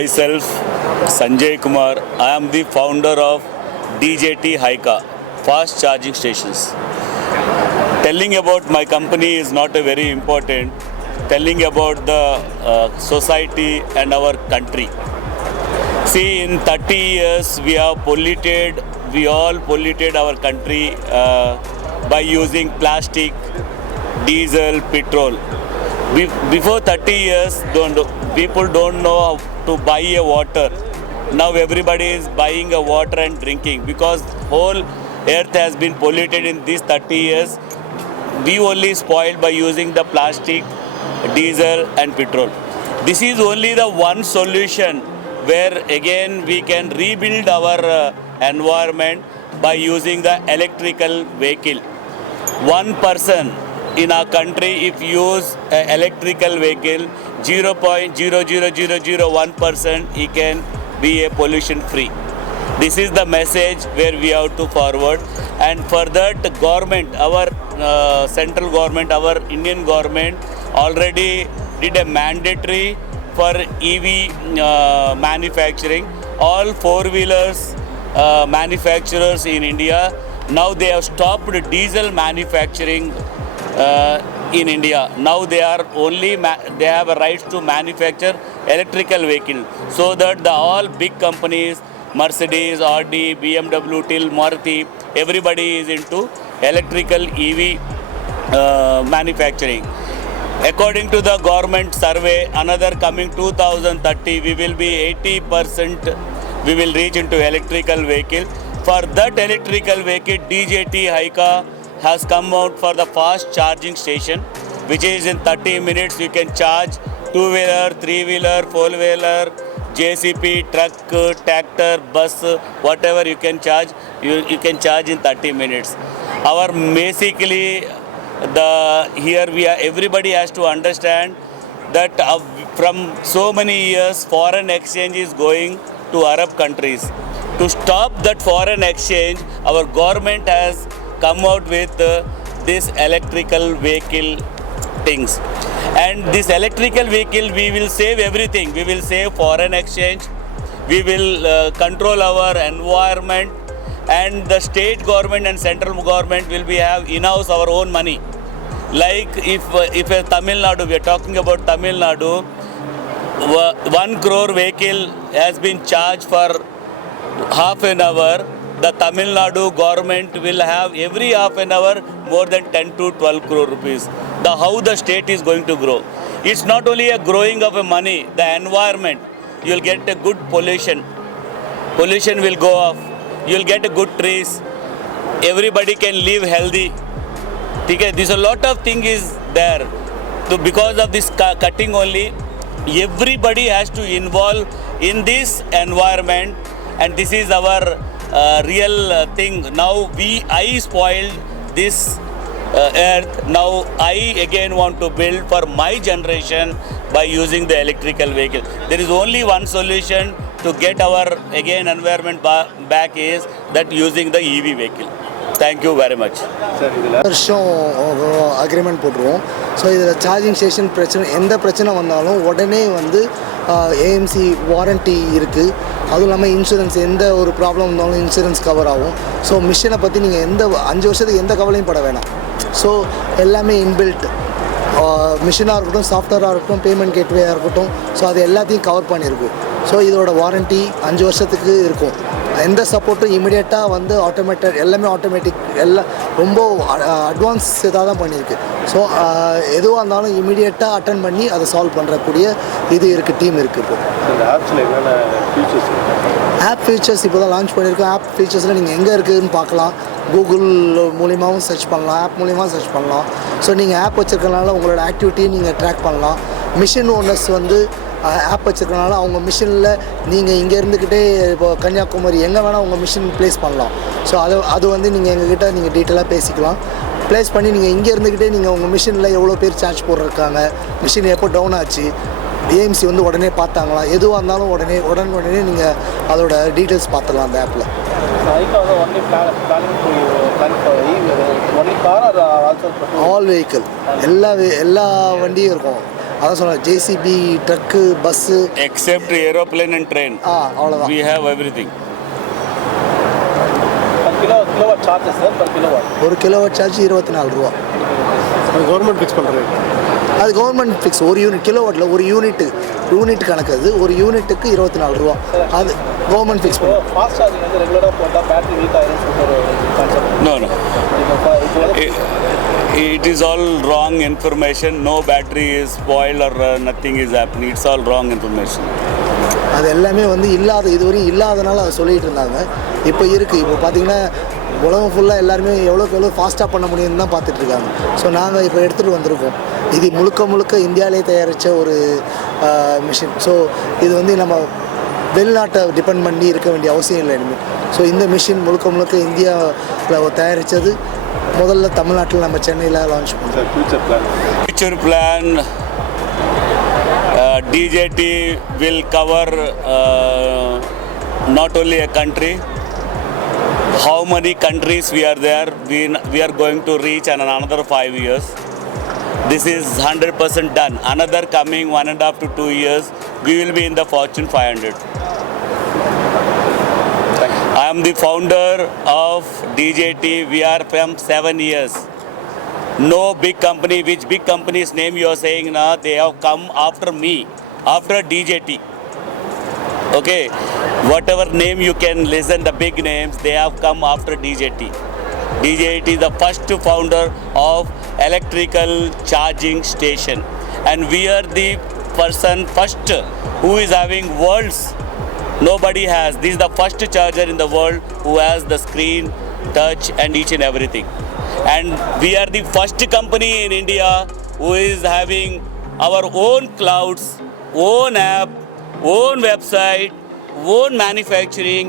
Myself, Sanjay Kumar. I am the founder of DJT Haika, fast charging stations. Telling about my company is not a very important. Telling about the society and our country. See, in 30 years we have polluted, we all polluted our country by using plastic, diesel, petrol. Before 30 years, people don't know how to buy a water. Now everybody is buying a water and drinking because whole earth has been polluted in these 30 years. We only spoiled by using the plastic, diesel and petrol. This is only the one solution where again we can rebuild our environment by using the electrical vehicle. One person in our country, if use an electrical vehicle, 0.00001% he can be a pollution free. This is the message where we have to forward, and for that government, our central government, our Indian government already did a mandatory for EV manufacturing. All four-wheelers manufacturers in India, now they have stopped diesel manufacturing in India. Now they are only they have a right to manufacture electrical vehicle, so that all big companies, Mercedes, Audi, BMW till Maruti, everybody is into electrical EV manufacturing. According to the government survey, another coming 2030, we will be 80%, we will reach into electrical vehicle. For that electrical vehicle, DJT Haika has come out for the fast charging station, which is in 30 minutes you can charge two-wheeler, three-wheeler, four-wheeler, JCB, truck, tractor, bus, whatever you can charge, you can charge in 30 minutes. Our basically here we are, everybody has to understand that from so many years foreign exchange is going to Arab countries. To stop that foreign exchange, our government has come out with this electrical vehicle things. And this electrical vehicle, we will save everything. We will save foreign exchange. We will control our environment, and the state government and central government will be have in-house our own money. Like if a Tamil Nadu, we are talking about Tamil Nadu, 1 crore vehicle has been charged for half an hour. The Tamil Nadu government will have every half an hour more than 10 to 12 crore rupees. How the state is going to grow. It's not only a growing of a money, the environment, you will get a good pollution. Pollution will go off. You will get a good trees. Everybody can live healthy. Okay, there's a lot of thing is there. So because of this cutting only, everybody has to involve in this environment, and this is our real thing. Now I spoiled this earth. Now I again want to build for my generation by using the electrical vehicle. There is only one solution to get our again environment back is that using the EV vehicle. Thank you very much. வருஷம் அக்ரிமெண்ட் போட்டுருவோம். ஸோ இதில் charging station பிரச்சனை, எந்த பிரச்சனை வந்தாலும் உடனே வந்து AMC warranty இருக்குது. அதுவும் இல்லாமல் இன்சூரன்ஸ், எந்த ஒரு ப்ராப்ளம் இருந்தாலும் இன்சூரன்ஸ் கவர் ஆகும். ஸோ மிஷினை பற்றி நீங்கள் 5 வருஷத்துக்கு எந்த கவலையும் பட வேணாம். ஸோ எல்லாமே இன்பில்ட் மிஷினாக இருக்கட்டும், சாஃப்ட்வேராக இருக்கட்டும், பேமெண்ட் கேட்வேயாக இருக்கட்டும், ஸோ அது எல்லாத்தையும் கவர் பண்ணியிருக்கும். ஸோ இதோட வாரண்ட்டி 5 வருஷத்துக்கு இருக்கும். எந்த சப்போர்ட்டும் இமீடியட்டாக வந்து ஆட்டோமேட்டட், எல்லாமே ஆட்டோமேட்டிக், எல்லாம் ரொம்ப அட்வான்ஸ் இதாக தான் பண்ணியிருக்கு. ஸோ எதுவாக இருந்தாலும் இமீடியட்டாக அட்டன் பண்ணி அதை சால்வ் பண்ணுறக்கூடிய இது இருக்குது, டீம் இருக்குது. இப்போ ஆப் ஃபீச்சர்ஸ் இப்போ தான் லான்ச் பண்ணியிருக்கோம். ஆப் ஃபீச்சர்ஸில் நீங்கள் எங்கே இருக்குதுன்னு பார்க்கலாம். கூகுள் மூலிமாவும் சர்ச் பண்ணலாம், ஆப் மூலிமாவும் சர்ச் பண்ணலாம். ஸோ நீங்கள் ஆப் வச்சுருக்கனால உங்களோட ஆக்டிவிட்டியை நீங்கள் ட்ராக் பண்ணலாம். மிஷின் ஓனர்ஸ் வந்து ஆப் வச்சுருக்கனால அவங்க மிஷினில் நீங்கள் இங்கே இருந்துக்கிட்டே இப்போ கன்னியாகுமரி எங்கே வேணால் உங்கள் மிஷின் ப்ளேஸ் பண்ணலாம். ஸோ அது வந்து நீங்கள் எங்ககிட்ட நீங்கள் டீட்டெயிலாக பேசிக்கலாம். ப்ளேஸ் பண்ணி நீங்கள் இங்கே இருந்துக்கிட்டே நீங்கள் உங்கள் மிஷினில் எவ்வளோ பேர் சார்ஜ் போட்டிருக்காங்க, மிஷின் எப்போ டவுன் ஆச்சு, ஏஎம்சி வந்து உடனே பார்த்தாங்களா, எதுவாக இருந்தாலும் உடனே நீங்கள் அதோட டீட்டெயில்ஸ் பார்த்துக்கலாம் அந்த ஆப்பில். ஆல் வெஹிக்கிள் எல்லா வண்டியும் இருக்கும். அதான் சொல்கிறேன், JCB, truck, bus, Except aeroplane and train, அவ்வளோதான். we have everything. Kilowatt charges sir per kilowatt. ஒரு கிலோவாட் சார்ஜ் 24 ரூபா. கவர்மெண்ட் ஃபிக்ஸ் பண்ணுறது. அது கவர்மெண்ட் ஃபிக்ஸ். ஒரு யூனிட் கிலோவாட்டில் ஒரு யூனிட் கணக்கு. அது ஒரு யூனிட்டுக்கு 24 ரூபா. அது கவர்மெண்ட் ஃபிக்ஸ் பண்ணும். ஃபாஸ்ட் சார்ஜிங் வந்து ரெகுலராக போட்டால் பேட்டரி வீக் ஆயிரும் சொல்லிட்டு ஒரு concept. No. It is all wrong information. No battery is spoiled or nothing is happening. It's all wrong information. அது எல்லாமே வந்து இதுவரையும் இல்லாதனால அதை சொல்லிகிட்டு இருந்தாங்க. இப்போ இருக்குது. இப்போ பார்த்தீங்கன்னா உலகம் ஃபுல்லாக எல்லாருமே எவ்வளோக்கு எவ்வளோ ஃபாஸ்ட்டாக பண்ண முடியும்னு தான் பார்த்துட்ருக்காங்க. ஸோ நாங்கள் இப்போ எடுத்துகிட்டு வந்திருக்கோம். இது முழுக்க இந்தியாவிலே தயாரித்த ஒரு மிஷின். ஸோ இது வந்து நம்ம வெளிநாட்டை டிபெண்ட் பண்ணி இருக்க வேண்டிய அவசியம் இல்லை இனிமேல். ஸோ இந்த மிஷின் முழுக்க இந்தியாவில் தயாரித்தது. முதல்ல தமிழ்நாட்டில் நம்ம சென்னையில் லான்ச் பண்ணுறோம். Future plan, DJT will cover not only a country. How many countries we are there? We are going to reach in another 5 years. This is 100% done. Another coming 1.5 to 2 years, we will be in the Fortune 500. I am the founder of DJT. We are from 7 years. No big company, which big company's name you are saying now, they have come after me, after DJT. Okay, whatever name you can listen, the big names, they have come after DJT. DJT is the first founder of electrical charging station, and we are the first who is having world's. Nobody has. This is the first charger in the world who has the screen, touch, and each and everything. And we are the first company in India who is having our own clouds, own app, own website, own manufacturing,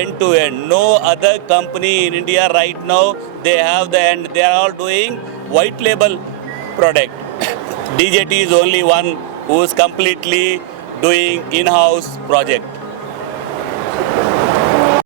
end to end. No other company in India right now, they have the end. They are all doing white label product. DJT is only one who is completely doing in-house project.